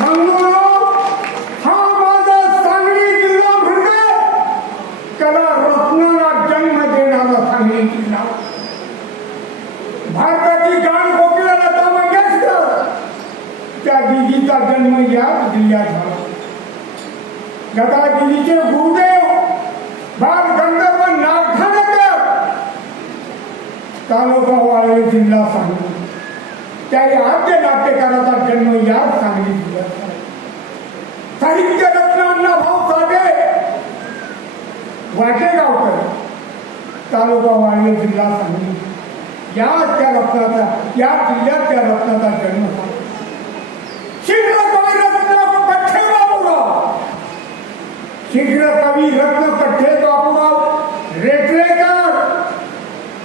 बंधुराव, हा माझा सांगली जिल्हा म्हणजे त्याला रत्नाला जन्म देणारा सांगली जिल्हा भारताची गाण कोकिला लता मंगेशकर त्या दिदीचा जन्म या जिल्ह्यात झाला गदा दिदीचे गुरुदेव बाल गंधर्व नागठाणेकर तालुका वाळवे जिल्हा सांगली त्याही आद्य नाट्यकाराचा जन्म या सांगली जिल्ह्यात. साहित्य रत्नांना भाव साधे. वाटेगावकर तालुका वाळवे जिल्हा सांगली. या त्या रत्नाचा या जिल्ह्यात त्या रत्नाचा जन्म झाला शीघ्र कवी रत्न कठ्ठे बाबूराव शीघ्र कवी रत्न पठ्ठे बाबूराव रेटलेकर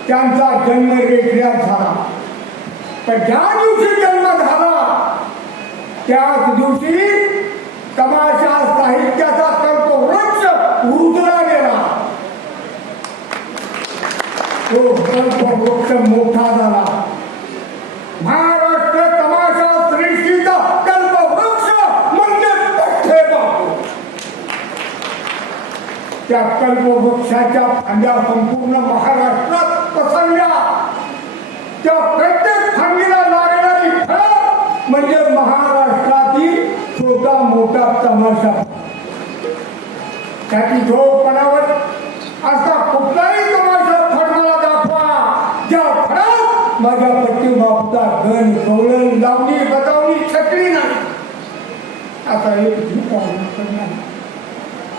त्यांचा जन्म रेटल्यात झाला. पण ज्या दिवशी जन्म झाला त्याच दिवशी तमाशा साहित्याचा कल्पवृक्ष रुजला गेला. तो कल्पवृक्ष मोठा झाला. महाराष्ट्र तमाशा सृष्टीचा कल्पवृक्ष म्हणजे पठ्ठे बापू. त्या कल्पवृक्षाच्या फांद्या संपूर्ण महाराष्ट्रात पसरल्या. त्या म्हणजे महाराष्ट्रातील छोटा मोठा तमाशा. त्याची झोपणावर असा कुठलाही तमाशा फडणाला दाखवा. ज्या फळात माझ्या पट्टी बापचा गण गवळण लावणी बजावणी छकडी नाही. आता एक झूप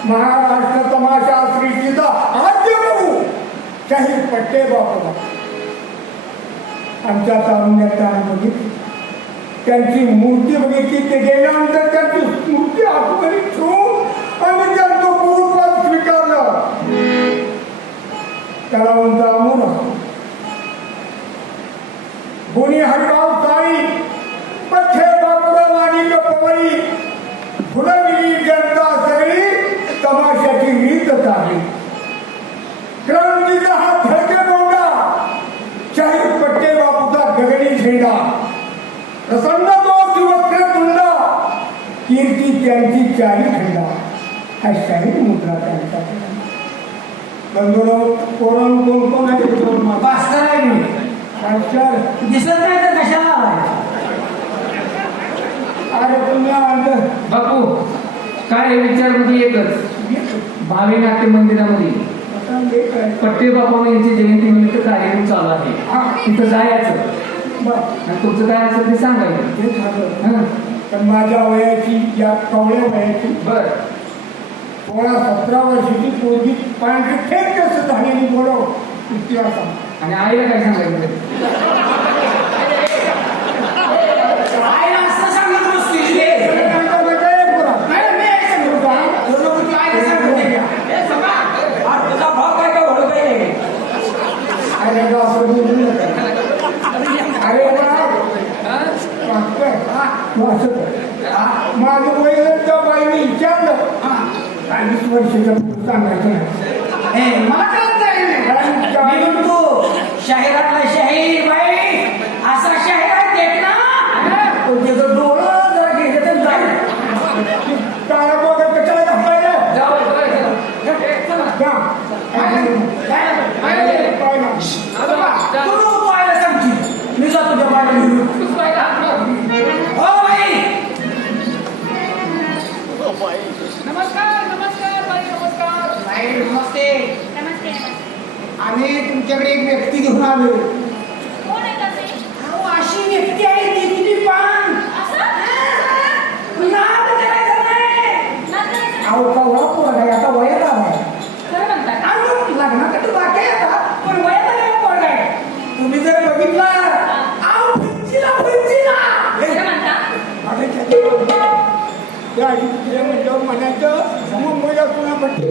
महाराष्ट्र तमाशा सृष्टीचा आद्य बघू. काही पट्टे बापला आमच्या तारुण्यात त्यानं बघितलं. त्यांची मूर्ती बघितली ते गेल्यानंतर त्यांची मूर्ती आतमध्ये ठेवून आम्ही त्यांचं गुरुपद स्वीकारलं. त्याला म्हणतो अमोरा गुणी हरिभाव साई पथे बापुराव आणि पवई फुलविली जनता सगळी तमाशाची रीतच आहे क्रांतीचा हा थडके बोंडा शाही पट्टे बापूचा गगनी झेंडा. प्रसन्न तो वक्र तुंडा कीर्ती त्यांची चारी खंडा. हा शाही मुद्रा त्यांचा. बंधुराव कोण कोण कोण आहे कोण मा- भास्कर आहे मी भास्कर, दिसत नाही तर कशाला आलाय? अरे तुम्ही आलं. बापू काय आहे विचार म्हणजे एकच? भावी नाट्य मंदिरामध्ये. पट्टे बापू यांची जयंती निमित्त कार्यक्रम चालू आहे. हा, तिथं जायचं. आणि तुमचं काय असेल ते सांगायचं. हं. पण माझ्या वयाची या कवळ्या वयाची बर. सोळा सतरा वर्षाची पोरगी पाण्याची थेट कसं झालेली बोलव इतिहास. आणि आईला काय सांगायचं आईला असं सांगत बसतोय रे. नाही, मी आई सांगतो. बरोबर तू आईला सांगत नाही का? ए, सभा, आज तुझा भाव काय काय ओळख आहे? अरे बा, असं बोलू नका. अरे बा, वाचतोय. हा, तू असं कर. हा, माझं वय जर त्या बाईने विचारलं हा. पुढे सांगायचं नाही मला कळत नाही. मी म्हणतो, शाहिरातला शाहीर बाई असा शाहीर आहे देख ना त्याचं डोळं जर तर जाईल टाळा कशाला? जाऊ. काय? आम्ही तुमच्याकडे एक व्यक्ती घेऊन आलो अशी व्यक्ती आहे ती पान. अहो कवळा पोरगा आता वयात आलाय खरं म्हणता का? अहो, लग्नाकडे बाकी आहे आता, पण वयात आलेला पोरगा आहे. तुम्ही जर बघितला फुंचीला फुंचीला. अरे त्या म्हणायचं मुंबईला भट्टी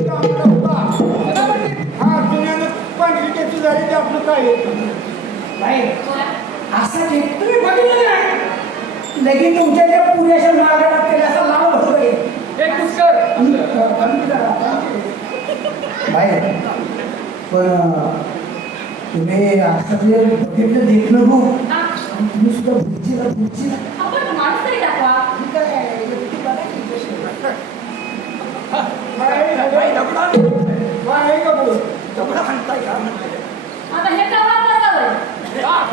आहे ते आपलं काय नाही असं तुम्ही बघितलं नाही लगेच तुमच्या त्या पुण्याच्या नागरात केला असा लाभ होतो बाहेर पण तुम्ही आता बघितलं देखलं हो तुम्ही सुद्धा भुलची ना भुलची नाही का बोल दगडा म्हणताय का म्हणताय आता हे काय?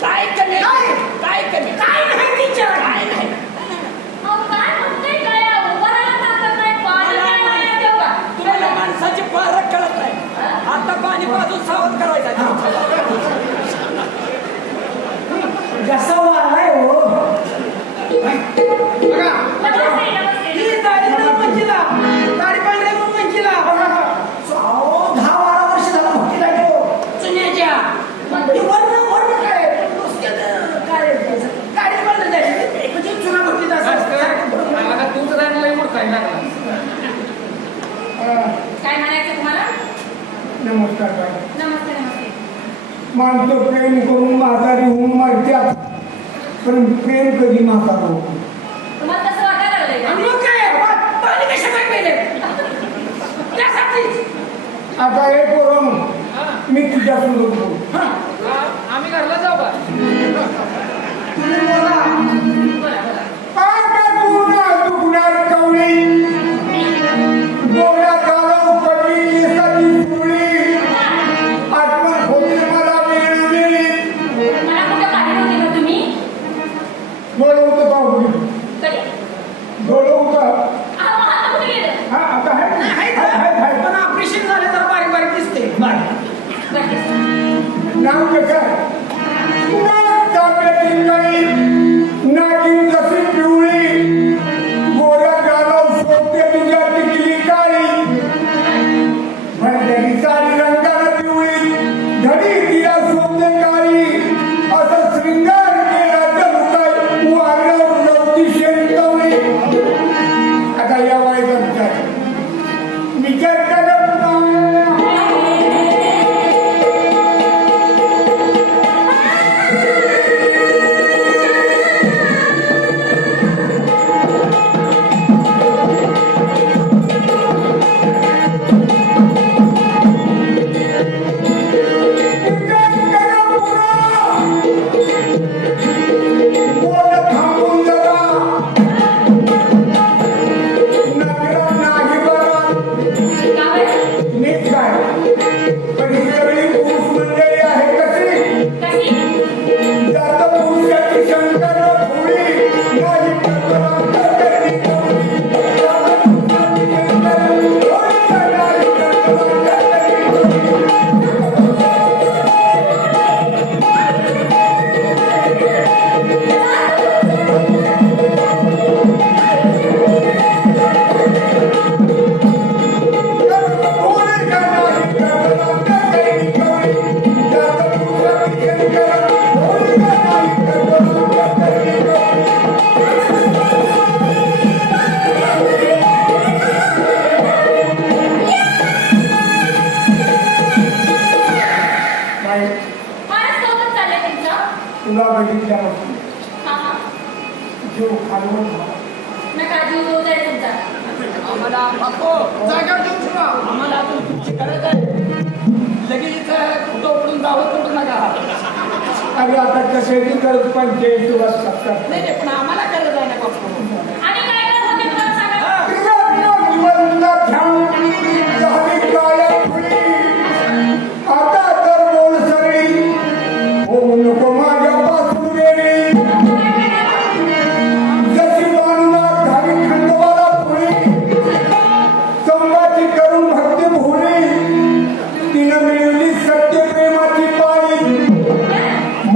काय कमी? काय कमी? काय नाही टीचर. काय नाही? नमस्कार माणसं प्रेम करून म्हातारी होऊन मारत्यात पण प्रेम कधी म्हातारा होतो आता हे पोरम मी तुझ्या सुरू आम्ही घरला जाऊ का? तुम्ही बेटी करत पण ते तू बस करतात नाही पण आम्हाला करत आहे ना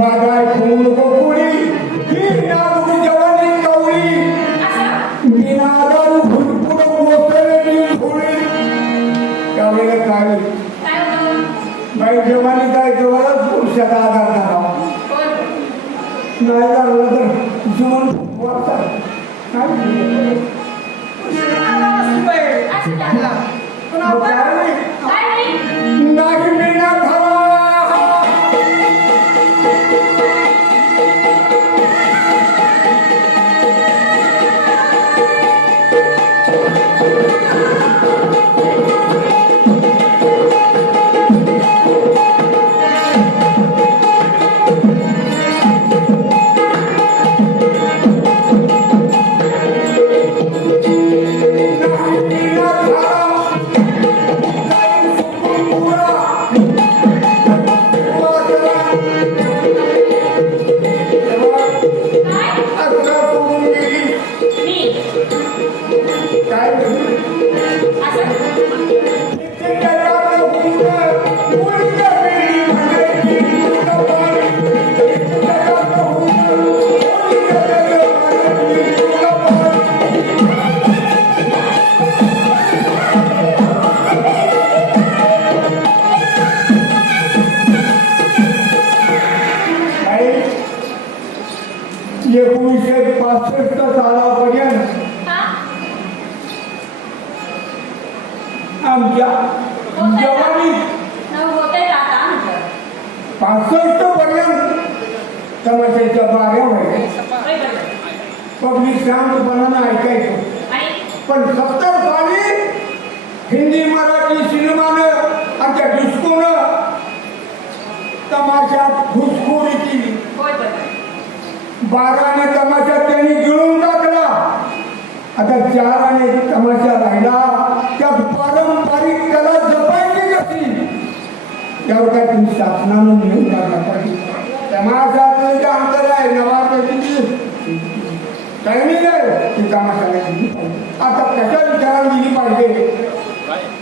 I'm can you look চেষ্টা बाराने तमाशा त्यांनी गिळून टाकला. आता चाराने तमाशा राहिला त्या पारंपरिक कला जपायची कशी? त्यावर काय तुम्ही शासनानं नेऊन टाका तमाशाचं जे अंतर आहे नवाची टायमिंग आहे तमाशाला आता कशा विचाराला दिली पाहिजे?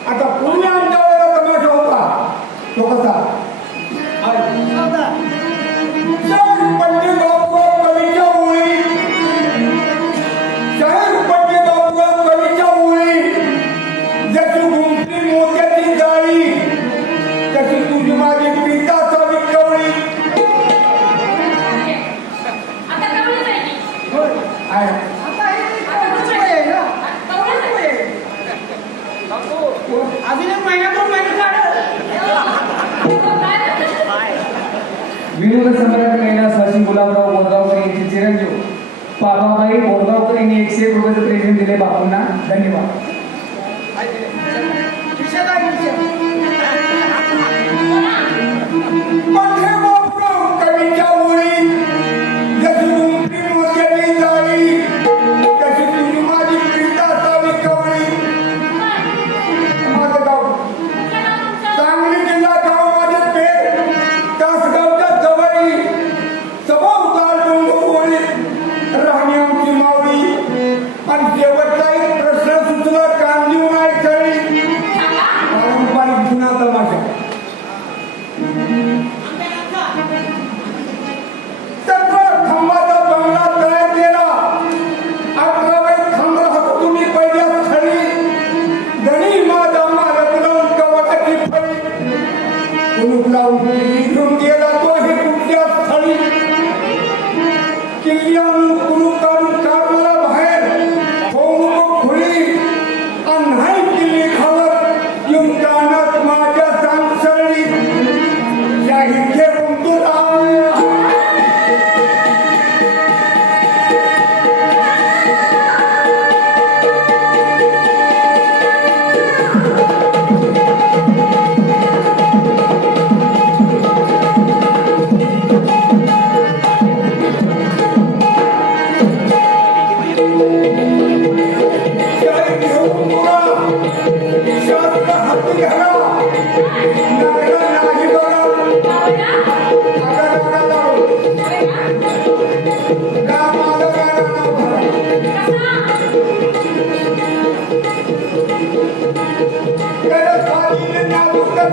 आता पुन्हा अजून एक महिना दोन महिने विनोद सम्राट कैलास वाशिम गुलाबराव बोरगावकर यांचे चिरंजीव. बाबाबाई बोरगावकर यांनी एकशे एक रुपयाचं प्रेझेंट दिले बापूंना. धन्यवाद.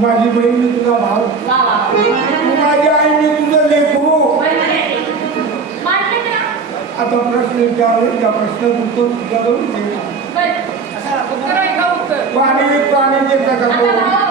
माझी बहीण मी तुझा भाऊ माझी आई मी तुझं लेखू आता प्रश्न विचारले त्या प्रश्नाचं उत्तर तुझ्या जवळ प्राणी पाणी देता का